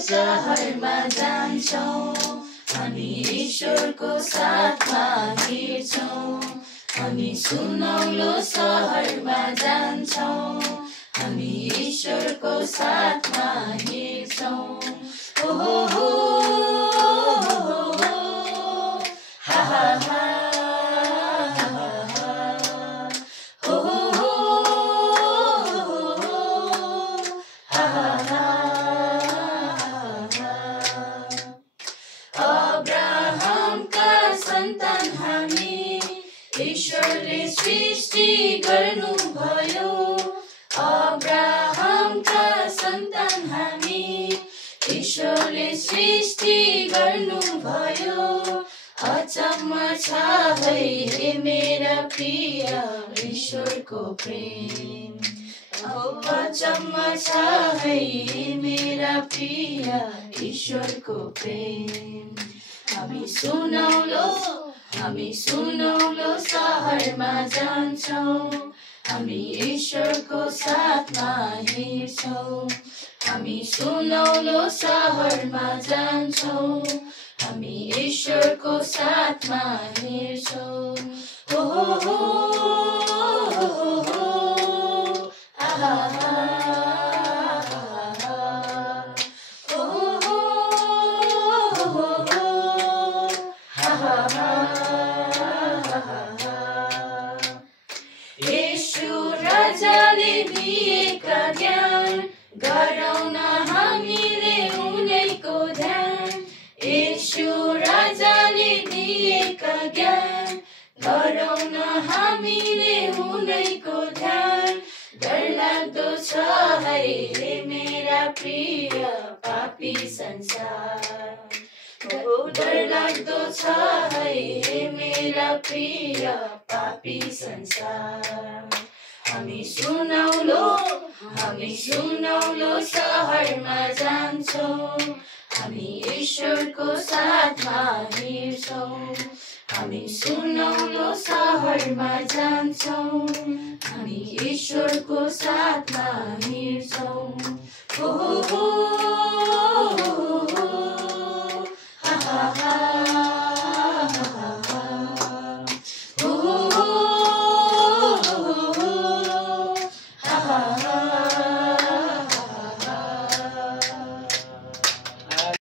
सहरमा जान्छौँ हामी ईश्वरको साथमा हिँड्छौँ हामी सुनौलो सहरमा जान्छौँ हामी ईश्वरको साथमा हिँड्छौँ ओहो हा हा हा ईश्वरले सृष्टि गर्नुभयो अब्राहमका सन्तान हामी ईश्वरले सृष्टि गर्नुभयो अचम्म छ है हे मेरा प्रिय ईश्वरको प्रेम अचम्म छ है मेरा प्रिय ईश्वरको प्रेम हामी सुनौलो सहरमा जान्छौँ हामी ईश्वरको साथमा हिँड्छौँ हामी सुनौलो सहरमा जान्छौँ हामी ईश्वरको साथमा हिँड्छौँ ओहो आहा राजाले दिएका ज्ञान गरौँ न हामीले उनैको ध्यान येशू राजाले दिएका ज्ञान गरौँ न हामीले उनैको ध्यान डरलाग्दो छ है मेरा प्रिय पापी संसार डरलाग्दो छ है मेरा प्रिय पापी संसार हामी सुनौलो सहरमा जान्छौँ हामी ईश्वरको साथमा हिँड्छौँ हामी सुनौलो सहरमा जान्छौँ हामी ईश्वरको साथमा हिँड्छौँ ओहो हा हा हा